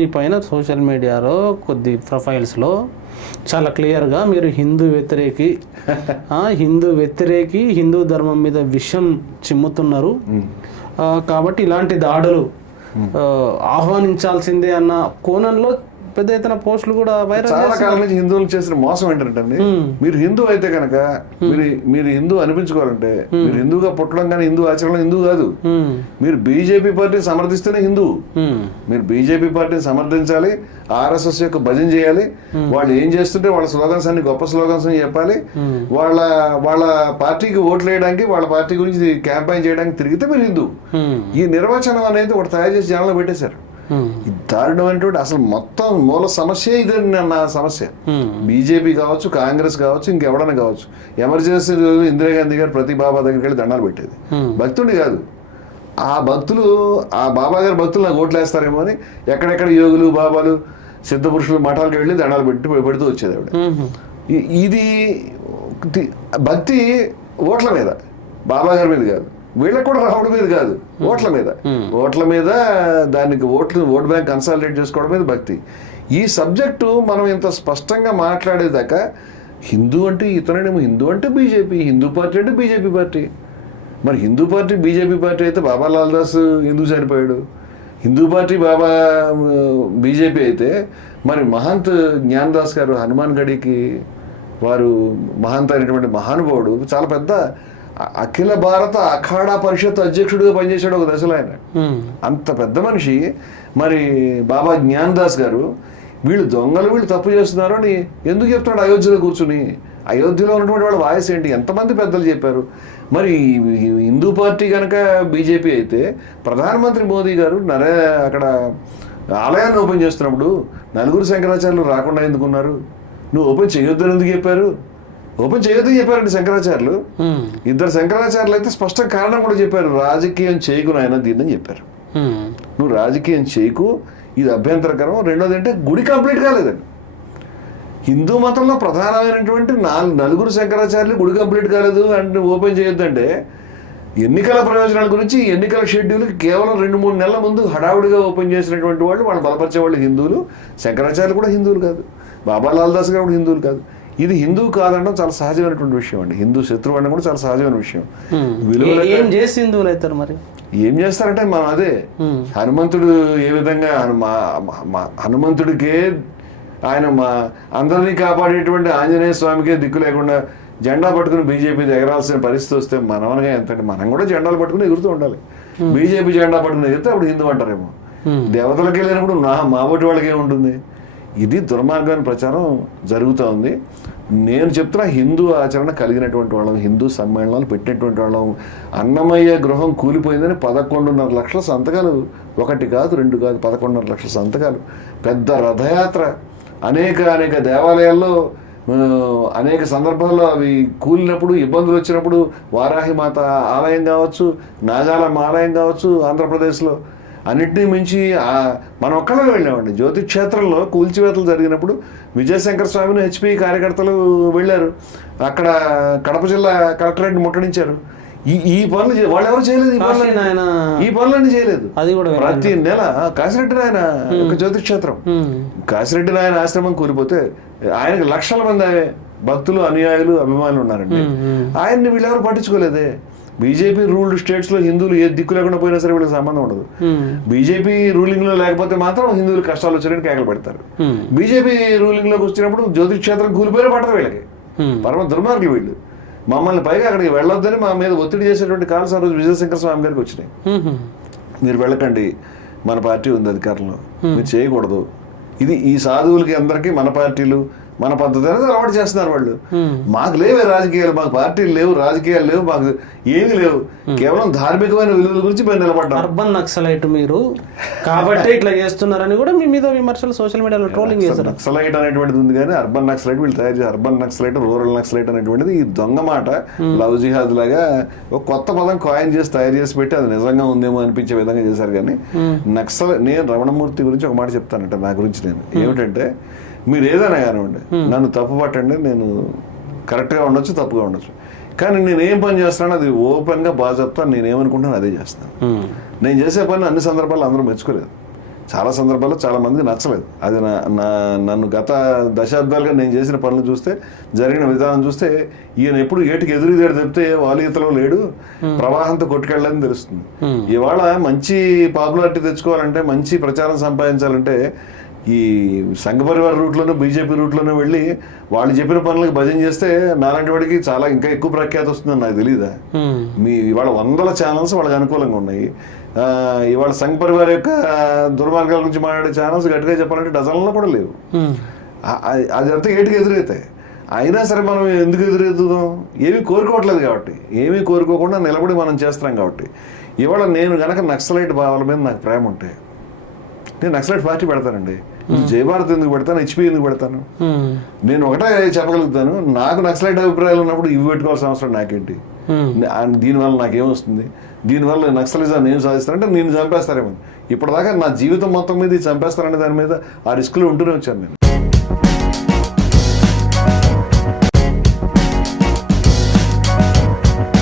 మీ పైన సోషల్ మీడియాలో కొద్ది ప్రొఫైల్స్లో చాలా క్లియర్గా మీరు హిందూ వ్యతిరేకి హిందూ ధర్మం మీద విషం చిమ్ముతున్నారు, కాబట్టి ఇలాంటి దాడులు ఆహ్వానించాల్సిందే అన్న కోణంలో పెద్ద ఎత్తున పోస్టులు కూడా వైరల్. చాలా కాలం నుంచి హిందువులు చేసిన మోసం ఏంటంటే, మీరు హిందూ అయితే కనుక మీరు హిందూ అనిపించుకోవాలంటే మీరు హిందూగా పుట్టడం కానీ హిందూ ఆచరణ హిందూ కాదు. మీరు బీజేపీ పార్టీని సమర్థిస్తేనే హిందూ. మీరు బీజేపీ పార్టీని సమర్థించాలి, ఆర్ఎస్ఎస్ యొక్క భజన చేయాలి, వాళ్ళు ఏం చేస్తుంటే వాళ్ళ స్లోగన్స్ అన్ని గొప్ప స్లోగన్స్ అని చెప్పాలి, వాళ్ళ పార్టీకి ఓట్లు వేయడానికి వాళ్ళ పార్టీ గురించి క్యాంపెయిన్ చేయడానికి తిరిగితే మీరు హిందూ. ఈ నిర్వచనం అనేది ఒకటి తయారు చేసి జనంలో పెట్టేశారు. దారుణమైనటువంటి అసలు మొత్తం మూల సమస్య ఇదే. నా సమస్య బీజేపీ కావచ్చు, కాంగ్రెస్ కావచ్చు, ఇంకెవడన్నా కావచ్చు, ఎమర్జెన్సీ ఇందిరాగాంధీ గారు ప్రతి బాబా దగ్గరికి వెళ్ళి దండాలు పెట్టేది. భక్తుడి కాదు, ఆ భక్తులు, ఆ బాబా గారి భక్తులు నాకు ఓట్లు వేస్తారేమో అని ఎక్కడెక్కడ యోగులు, బాబాలు, సిద్ధ పురుషులు మఠాలకు వెళ్ళి దండాలు పెడుతూ వచ్చేది ఆవిడ. ఇది భక్తి ఓట్ల మీద, బాబా గారి మీద కాదు, వీళ్ళకి కూడా రావడం మీద కాదు, ఓట్ల మీద దానికి ఓట్ బ్యాంక్ కన్సాలిడేట్ చేసుకోవడం మీద భక్తి. ఈ సబ్జెక్టు మనం ఇంత స్పష్టంగా మాట్లాడేదాకా హిందూ అంటే ఇతనేమో, హిందూ అంటే బీజేపీ, హిందూ పార్టీ అంటే బీజేపీ పార్టీ. మరి హిందూ పార్టీ బీజేపీ పార్టీ అయితే బాబా లాల్ దాస్ ఎందుకు చనిపోయాడు? హిందూ పార్టీ బాబా బీజేపీ అయితే మరి మహంత్ జ్ఞాన్ దాస్ గారు హనుమాన్ గడికి వారు మహంత్ అయినటువంటి మహానుభావుడు, చాలా పెద్ద అఖిల భారత అఖాడా పరిషత్ అధ్యక్షుడిగా పనిచేశాడు ఒక దశలో ఆయన. అంత పెద్ద మనిషి మరి బాబా జ్ఞాన్ దాస్ గారు వీళ్ళు దొంగలు, వీళ్ళు తప్పు చేస్తున్నారు అని ఎందుకు చెప్తున్నాడు అయోధ్యలో కూర్చుని? అయోధ్యలో ఉన్నటువంటి వాళ్ళ వాయిస్ ఏంటి? ఎంతమంది పెద్దలు చెప్పారు? మరి హిందూ పార్టీ కనుక బీజేపీ అయితే ప్రధానమంత్రి మోదీ గారు అక్కడ ఆలయాన్ని ఓపెన్ చేస్తున్నప్పుడు నలుగురు శంకరాచార్యులు రాకుండా ఎందుకున్నారు? నువ్వు ఓపెన్ చేయొద్దని ఎందుకు చెప్పారు? ఓపెన్ చేయొద్దని చెప్పారండి శంకరాచార్యులు. ఇద్దరు శంకరాచార్యులు అయితే స్పష్టంగా కారణం కూడా చెప్పారు, రాజకీయం చేయకు నాయన దీన్ని అని చెప్పారు. నువ్వు రాజకీయం చేయకు, ఇది అభ్యంతరకరం. రెండోది అంటే గుడి కంప్లీట్ కాలేదండి. హిందూ మతంలో ప్రధానమైనటువంటి నలుగురు శంకరాచార్యులు గుడి కంప్లీట్ కాలేదు అంటే ఓపెన్ చేయొద్దంటే, ఎన్నికల ప్రయోజనాల గురించి ఎన్నికల షెడ్యూల్కి కేవలం 2-3 నెలల ముందు హడావుడిగా ఓపెన్ చేసినటువంటి వాళ్ళు బలపరిచే వాళ్ళు హిందువులు. శంకరాచార్యులు కూడా హిందువులు కాదు, బాబా లాల్ దాస్ గారు కూడా హిందువులు కాదు. ఇది హిందూ కాదనడం చాలా సహజమైనటువంటి విషయం అండి. హిందూ శత్రువు అనడం కూడా చాలా సహజమైన విషయం. ఏం చేస్తారంటే మనం అదే హనుమంతుడు ఏ విధంగా హనుమంతుడికే ఆయన అందరినీ కాపాడేటువంటి ఆంజనేయ స్వామికే దిక్కు లేకుండా జెండా పట్టుకుని బీజేపీ ఎగరాల్సిన పరిస్థితి వస్తే మనమనగా ఎంతంటే మనం కూడా జెండాలు పట్టుకుని ఎగురుతూ ఉండాలి. బీజేపీ జెండా పట్టుకుని ఎగిరితే అప్పుడు హిందూ అంటారేమో. దేవతలకి వెళ్ళినప్పుడు మా ఓటి వాళ్ళకి ఏముంటుంది? ఇది దుర్మార్గమైన ప్రచారం జరుగుతూ ఉంది. నేను చెప్తున్నా, హిందూ ఆచరణ కలిగినటువంటి వాళ్ళం, హిందూ సమ్మేళనాలు పెట్టినటువంటి వాళ్ళం. అన్నమయ్య గృహం కూలిపోయిందని 11.5 లక్షల సంతకాలు, 1 కాదు 2 కాదు 11.5 లక్షల సంతకాలు. పెద్ద రథయాత్ర, అనేక దేవాలయాల్లో అనేక సందర్భాల్లో అవి కూలినప్పుడు, ఇబ్బందులు వచ్చినప్పుడు వారాహిమాత ఆలయం కావచ్చు, నాగాలమ్మ ఆలయం కావచ్చు, ఆంధ్రప్రదేశ్లో అన్నింటినీ మించి మనం ఒక్కడే వెళ్ళామండి. జ్యోతి క్షేత్రంలో కూల్చివేతలు జరిగినప్పుడు విజయశంకర స్వామిని హెచ్పి కార్యకర్తలు వెళ్ళారు. అక్కడ కడప జిల్లా కలెక్టరేట్ ముట్టడించారు. ఈ పనులు వాళ్ళు ఎవరు చేయలేదు, ఈ పనులన్నీ చేయలేదు. ప్రతి నెల కాశిరెడ్డి నాయన ఒక జ్యోతి క్షేత్రం, కాశిరెడ్డి నాయన ఆశ్రమం కూలిపోతే ఆయనకు లక్షల మంది భక్తులు, అనుయాయులు, అభిమానులు ఉన్నారండి. ఆయన్ని వీళ్ళెవరు పట్టించుకోలేదే. బీజేపీ రూల్డ్ స్టేట్స్ లో హిందువులు ఏ దిక్కు లేకుండా పోయినా సరే వీళ్ళకి సంబంధం ఉండదు. బీజేపీ రూలింగ్ లో లేకపోతే మాత్రం హిందువులు కష్టాలు వచ్చారని కేకలు పెడతారు. బీజేపీ రూలింగ్ లోకి వచ్చినప్పుడు జ్యోతిష్ క్షేత్రం కూలిపోయినా పడతారు వీళ్ళకి. పరమ దుర్మార్గులు వీళ్ళు. మమ్మల్ని పైగా అక్కడికి వెళ్ళొద్దని మా మీద ఒత్తిడి చేసేటువంటి కాల్స్ ఆ రోజు విజయశంకర స్వామి గారికి వచ్చినాయి. మీరు వెళ్ళకండి, మన పార్టీ ఉంది అధికారంలో, మీరు చేయకూడదు. ఇది ఈ సాధువులకి అందరికీ మన పార్టీలు మన పద్ధతి అనేది అలవాటు చేస్తున్నారు వాళ్ళు. మాకు లేవే రాజకీయాలు, మాకు పార్టీలు లేవు, రాజకీయాలు లేవు, మాకు ఏమీ లేవు, కేవలం ధార్మికమైన విలువల గురించి మేము నిలబడ్డాం. అర్బన్ నక్సలైట్ మీరు కాబట్టి ఇట్లా చేస్తున్నారని కూడా మీ మీద విమర్శలు సోషల్ మీడియాలో ట్రోలింగ్ చేస్తారు. నక్సలైట్ అనేటువంటిది ఉంది కానీ అర్బన్ నక్సలైట్ వీళ్ళు తయారు చేశారు. అర్బన్ నక్సలైట్, రూరల్ నక్సలైట్ అనేటువంటిది ఈ దొంగ మాట, లవ్ జిహాద్ లాగా ఒక కొత్త పదం కాయిన్ చేసి తయారు చేసి పెట్టి అది నిజంగా ఉందేమో అనిపించే విధంగా చేశారు. కానీ నేను రమణమూర్తి గురించి ఒక మాట చెప్తానంట, నా గురించి నేను ఏమిటంటే, మీరు ఏదైనా కానివ్వండి, నన్ను తప్పు పట్టండి, నేను కరెక్ట్గా ఉండొచ్చు, తప్పుగా ఉండొచ్చు, కానీ నేను ఏం పని చేస్తున్నాను అది ఓపెన్గా బాగా చెప్తాను. నేను ఏమనుకుంటాను అదే చేస్తాను. నేను చేసే పని అన్ని సందర్భాల్లో అందరూ మెచ్చుకోలేదు. చాలా సందర్భాల్లో చాలా మందికి నచ్చలేదు. అది నన్ను గత దశాబ్దాలుగా నేను చేసిన పనులు చూస్తే, జరిగిన విధానం చూస్తే, ఈయన ఎప్పుడు ఏటికి ఎదురుగాడు చెప్తే వాలీతలో లేడు, ప్రవాహంతో కొట్టుకెళ్ళని తెలుస్తుంది. ఇవాళ మంచి పాపులారిటీ తెచ్చుకోవాలంటే, మంచి ప్రచారం సంపాదించాలంటే ఈ సంఘ పరివార రూట్లోనూ బీజేపీ రూట్లోనూ వెళ్ళి వాళ్ళు చెప్పిన పనులకు భజన చేస్తే నాలాంటి వాడికి చాలా ఇంకా ఎక్కువ ప్రఖ్యాతి వస్తుందని నాకు తెలియదా? ఇవాళ వందల ఛానల్స్ వాళ్ళకి అనుకూలంగా ఉన్నాయి. ఇవాళ సంఘ పరివార యొక్క దుర్మార్గాల గురించి మాట్లాడే ఛానల్స్ గట్టిగా చెప్పాలంటే డజన్లో కూడా లేవు. అదంతా ఏటికి ఎదురవుతాయి. అయినా సరే మనం ఎందుకు ఎదురెదుగుదాం? ఏమీ కోరుకోవట్లేదు కాబట్టి, ఏమీ కోరుకోకుండా నిలబడి మనం చేస్తున్నాం కాబట్టి. ఇవాళ నేను గనక నక్సలైట్ భావాల మీద నాకు ప్రేమ ఉంటే నేను నక్సలైట్ పార్టీ పెడతానండి. జయభారత్ ఎందుకు పెడతాను, హెచ్పి ఎందుకు పెడతాను? నేను ఒకటే చెప్పగలుగుతాను, నాకు నక్సలైట్ అభిప్రాయాలు ఉన్నప్పుడు ఇవి పెట్టుకోవాల్సిన అవసరం నాకేంటి? దీనివల్ల నాకేమొస్తుంది? దీనివల్ల నక్సలిజాన్ని ఏం సాధిస్తానంటే నేను చంపేస్తారేమో. ఇప్పటిదాకా నా జీవితం మొత్తం మీద చంపేస్తారనే దాని మీద ఆ రిస్క్లో ఉంటూనే వచ్చాను నేను.